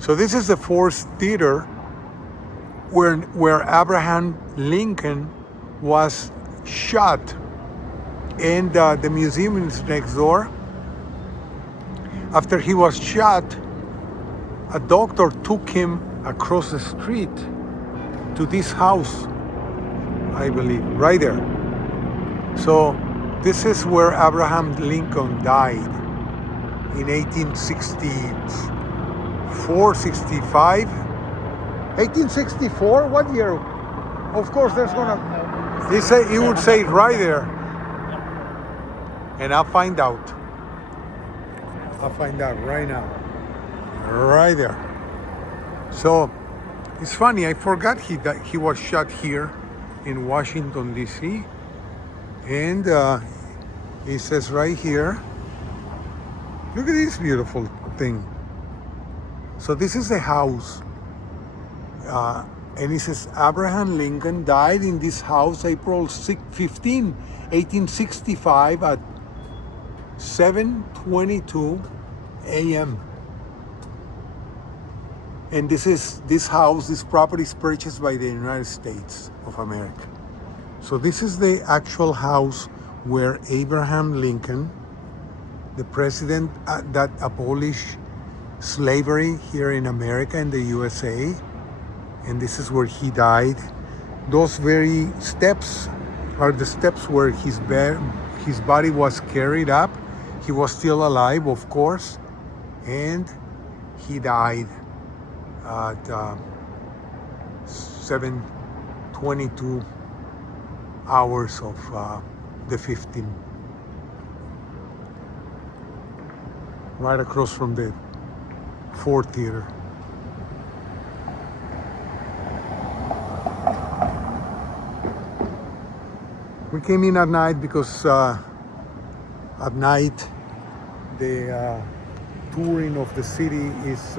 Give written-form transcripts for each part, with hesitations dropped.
So this is the Ford Theater where Abraham Lincoln was shot, and the museum is next door. After he was shot, a doctor took him across the street to this house, I believe, right there. So this is where Abraham Lincoln died in 1864, 65. 1864? What year? Of course, there's gonna. He would say it right there, and I'll find out. I'll find out right now, right there. So it's funny. I forgot he was shot here in Washington D.C. and he says right here. Look at this beautiful thing. So this is the house. And it says Abraham Lincoln died in this house April 15, 1865 at 7:22 a.m. And this house, this property is purchased by the United States of America. So this is the actual house where Abraham Lincoln, the president that abolished slavery here in America and the USA, and this is where he died. Those very steps are the steps where his body was carried up. He was still alive, of course, and he died at 7:22 hours of the 15th. Right across from the Ford Theater. We came in at night because at night the touring of the city is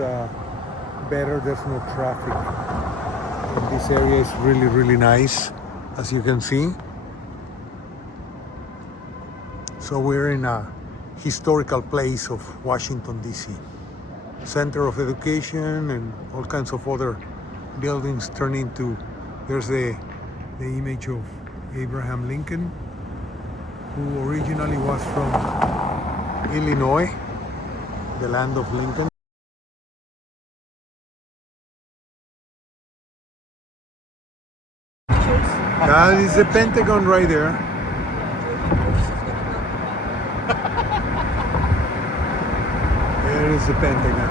better. There's no traffic. And this area is really, really nice, as you can see. So we're in a historical place of Washington, D.C. Center of education and all kinds of other buildings turn into, there's the image of Abraham Lincoln, who originally was from Illinois, the land of Lincoln. That is the Pentagon right there. There is the Pentagon.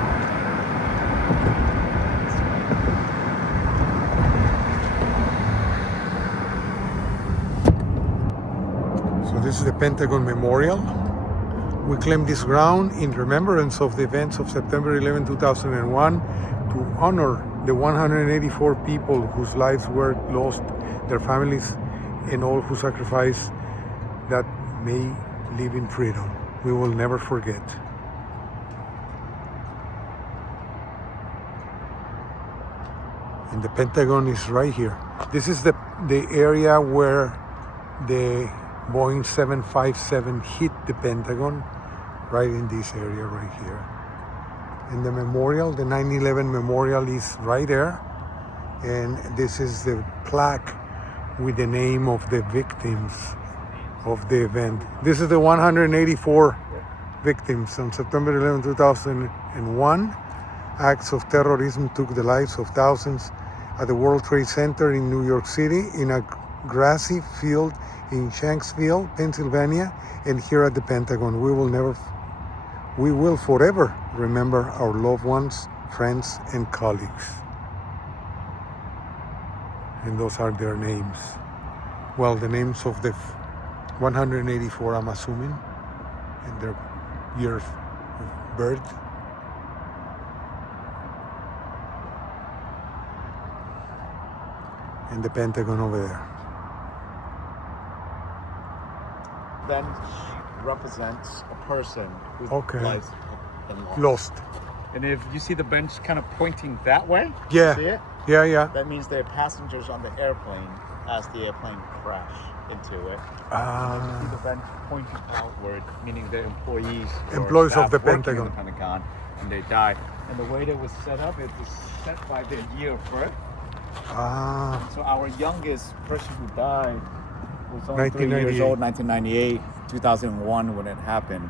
So this is the Pentagon Memorial. We claim this ground in remembrance of the events of September 11, 2001 to honor the 184 people whose lives were lost, their families, and all who sacrificed that may live in freedom. We will never forget. And the Pentagon is right here. This is the area where the Boeing 757 hit the Pentagon, right in this area right here. And the memorial, the 9/11 memorial, is right there. And this is the plaque with the name of the victims of the event. This is the 184 victims on September 11, 2001. Acts of terrorism took the lives of thousands at the World Trade Center in New York City, in a grassy field in Shanksville, Pennsylvania, and here at the Pentagon. We will forever remember our loved ones, friends, and colleagues. And those are their names. Well, the names of the 184, I'm assuming, and their years of birth. And the Pentagon over there. Bench represents a person whose Okay. lives have been Lost. And if you see the bench kind of pointing that way, Yeah. see it? Yeah. That means they're passengers on the airplane as the airplane crashed. into it. And you see Ah, the bench pointing outward, meaning the employees or Employees of staff the working in Pentagon. the Pentagon, and they died. And the way that was set up, it was set by their year of birth. ah, So our youngest person who died was only 3 years 1998. old, 1998, 2001 when it happened.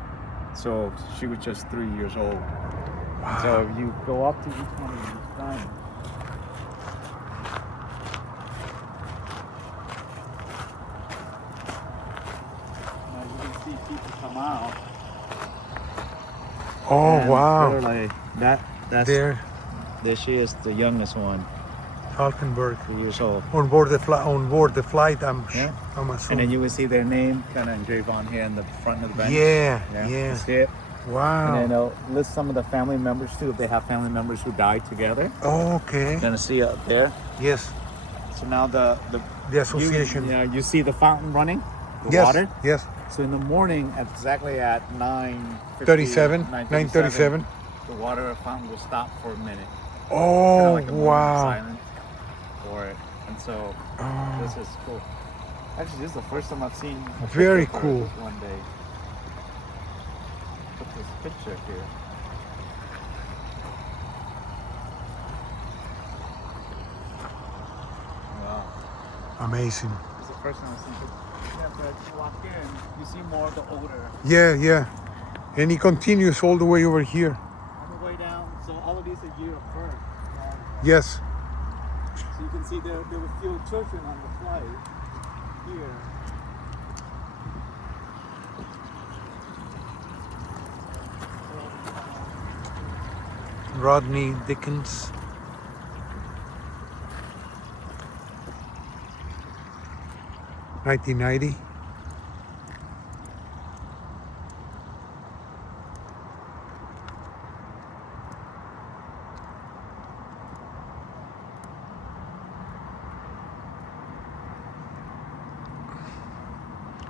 So she was just 3 years old. And so wow. if you go up to each one of these guns, now you can see people come out. Oh, and wow. Literally, that's There, there she is, the youngest one, Falkenberg. 3 years old. On board the flight, I'm Yeah. I'm And assuming. then you will see their name kind of engraved on here in the front of the bench. Yeah, You yeah. see it? And Wow. then it'll list some of the family members too, if they have family members who died together. Okay. You're gonna see up there. Yes. So now the The association. you see the fountain running, the Yes. water. Yes. So in the morning, exactly at 37. 9:37, 9:37. the water fountain will stop for a minute. Oh, Kinda like a moment of wow. silence for it. And so Oh, this is cool. Actually, this is the first time I've seen a Very picture for cool. this one day. Put this picture here. Wow. amazing. This is the first time I've seen it. Yeah, but you walk in, you see more of the odor Yeah, yeah. And it continues all the way over here. on the way down. So all of these are year of birth. Yes. So you can see there were few children on the flight here. Rodney Dickens. (1990).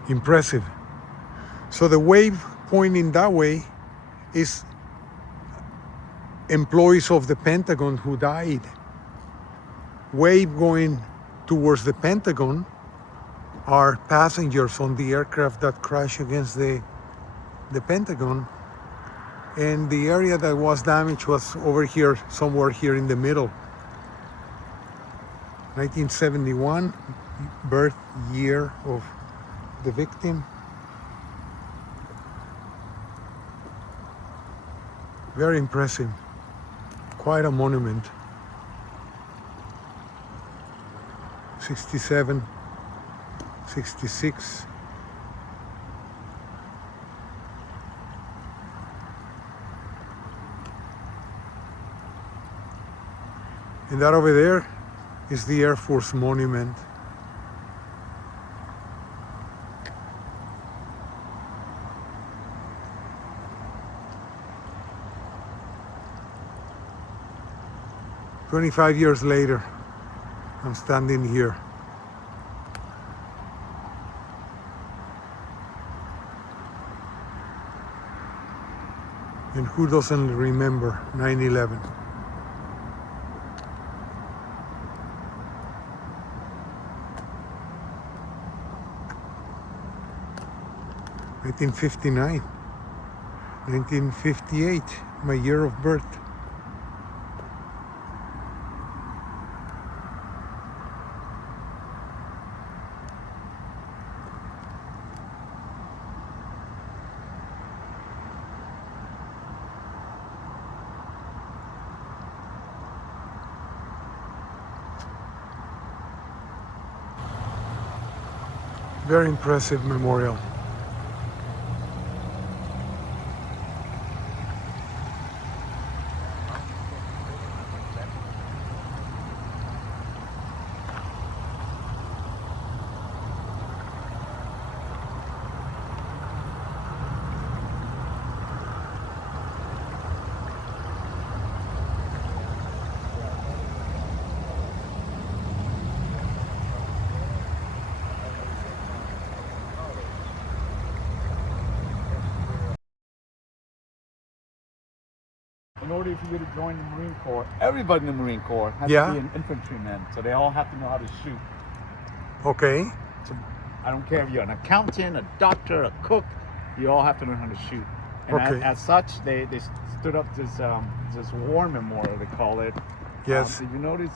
Impressive. So the wave pointing that way is employees of the Pentagon who died. Wave going towards the Pentagon are passengers on the aircraft that crashed against the Pentagon. And the area that was damaged was over here, somewhere here in the middle. 1971, birth year of the victim. Very impressive. Quite a monument. 67, 66. And that over there is the Air Force Monument. "25 years later, I'm standing here. And who doesn't remember 9/11? (1959), 1958, my year of birth. Very impressive memorial. In order for you to join the Marine Corps, everybody in the Marine Corps has Yeah. to be an infantryman. So they all have to know how to shoot. Okay. I don't care if you're an accountant, a doctor, a cook, you all have to learn how to shoot. And Okay. as such, they stood up this war memorial, they call it. Yes. If you notice,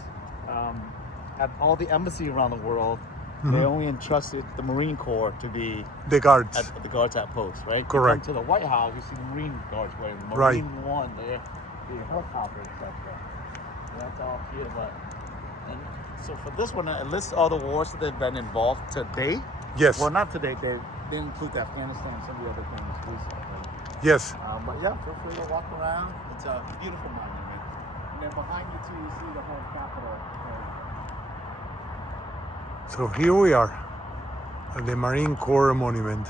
at all the embassies around the world, Mhm. they only entrusted the Marine Corps to be The guards. at the guards at post, right? Correct. You come to the White House, you see the Marine guards wearing the Right. Marine One, the helicopter, etc. That's all here, but and so for this one, it lists all the wars that they've been involved today. Yes. Well, not today. They didn't include Afghanistan and some of the other things recently. Yes. But yeah, feel free to walk around. It's a beautiful monument. And then behind you too, you see the whole Capitol. So here we are at the Marine Corps Monument.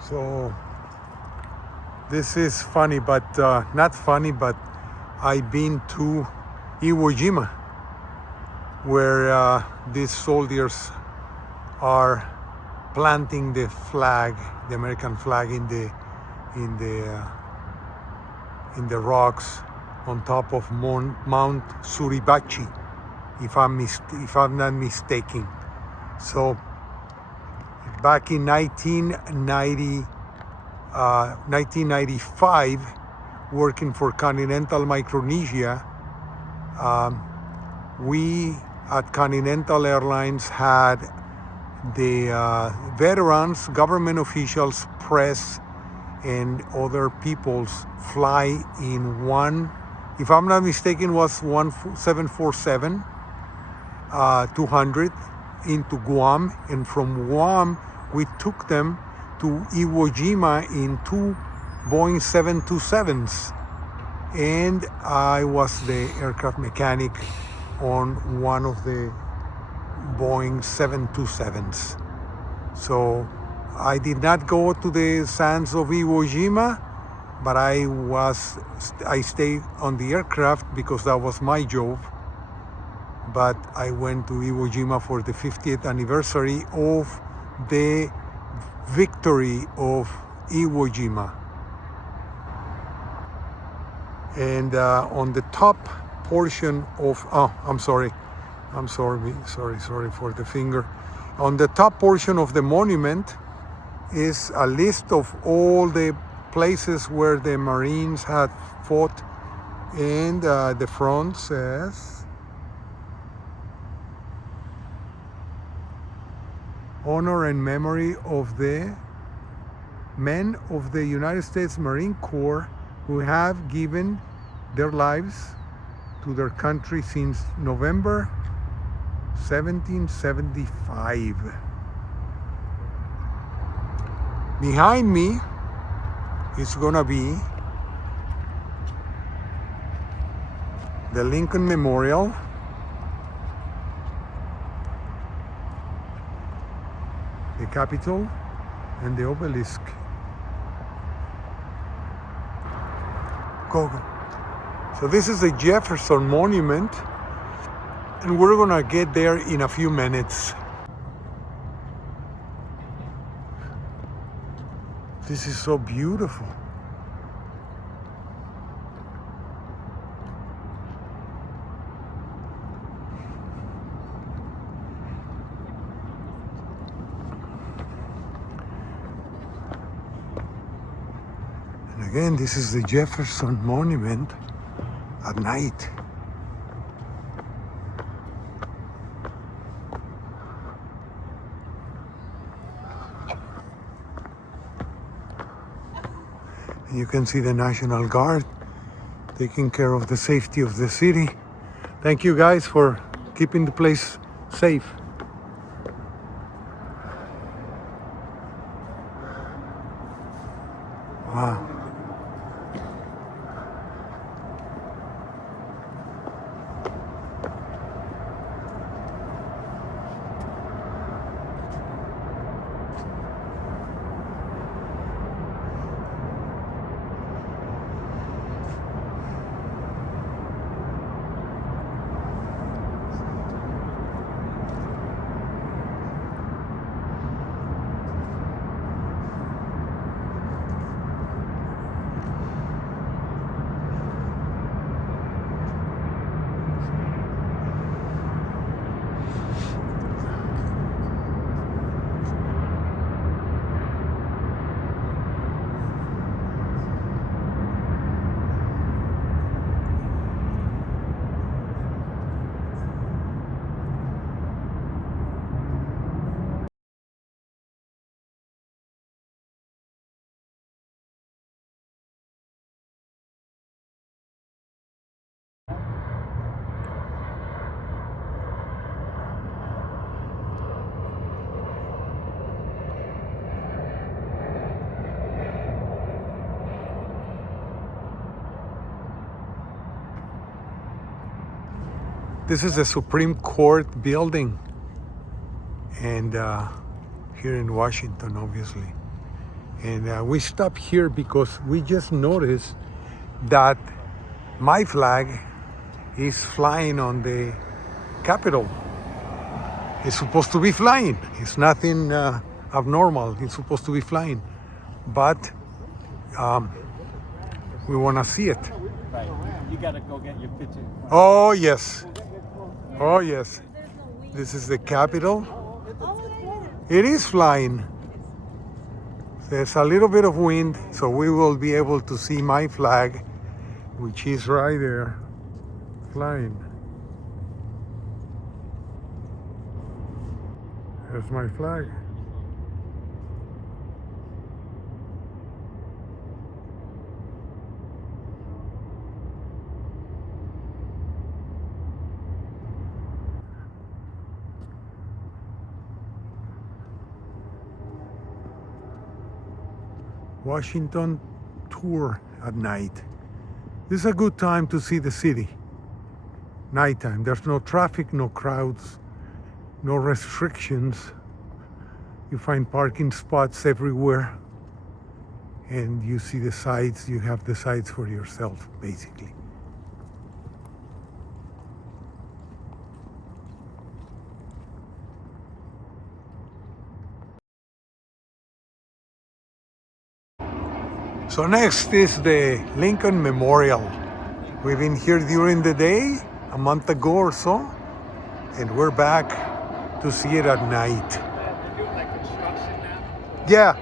So this is funny, but not funny, but I've been to Iwo Jima, where these soldiers are planting the flag, the American flag, in the rocks on top of Mount Suribachi, if I'm not mistaken. So back in 1995, working for Continental Micronesia, we at Continental Airlines had the veterans, government officials, press, and other peoples fly in one, if I'm not mistaken, was 747 200 into Guam, and from Guam we took them to Iwo Jima in two Boeing 727s, and I was the aircraft mechanic on one of the Boeing 727s. So I did not go to the sands of Iwo Jima, but I stayed on the aircraft because that was my job. But I went to Iwo Jima for the 50th anniversary of the victory of Iwo Jima. And on the top portion of, sorry for the finger. On the top portion of the monument is a list of all the places where the Marines had fought, and the front says, honor and memory of the men of the United States Marine Corps who have given their lives to their country since November 1775. Behind me is gonna be the Lincoln Memorial, the Capitol, and the obelisk. Go. So this is the Jefferson Monument, and we're gonna get there in a few minutes. This is so beautiful. And again, this is the Jefferson Monument at night. And you can see the National Guard taking care of the safety of the city. Thank you guys for keeping the place safe. Wow. This is the Supreme Court building, and here in Washington, obviously. And we stopped here because we just noticed that my flag is flying on the Capitol. It's supposed to be flying. It's nothing abnormal. It's supposed to be flying, but we want to see it. Right. You gotta go get your picture. Oh yes. Oh yes. This is the Capitol. It is flying. There's a little bit of wind, so we will be able to see my flag, which is right there, flying. There's my flag. Washington tour at night. This is a good time to see the city. Nighttime. There's no traffic, no crowds, no restrictions. You find parking spots everywhere, and you see the sights. You have the sights for yourself, basically. So next is the Lincoln Memorial. We've been here during the day, a month ago or so, and we're back to see it at night. They're doing like construction now. Yeah.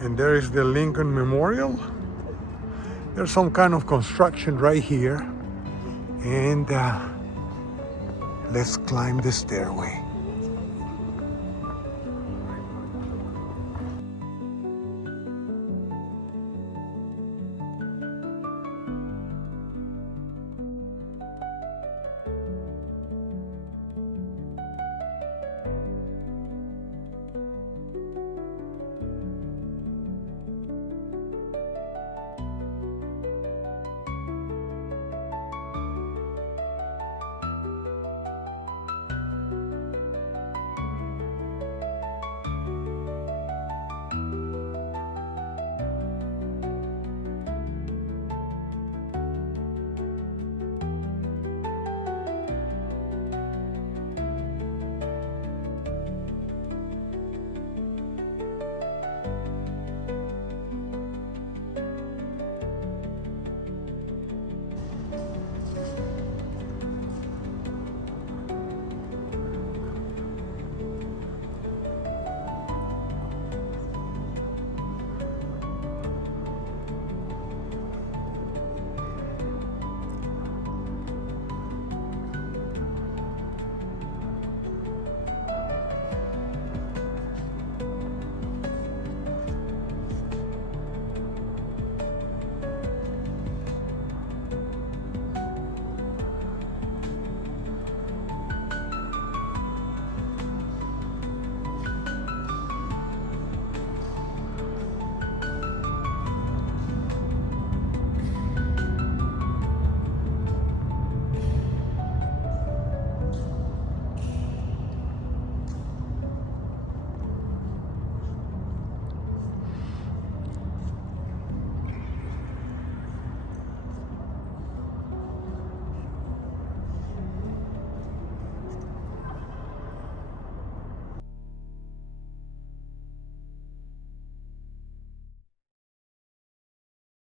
And there is the Lincoln Memorial. There's some kind of construction right here. And let's climb the stairway.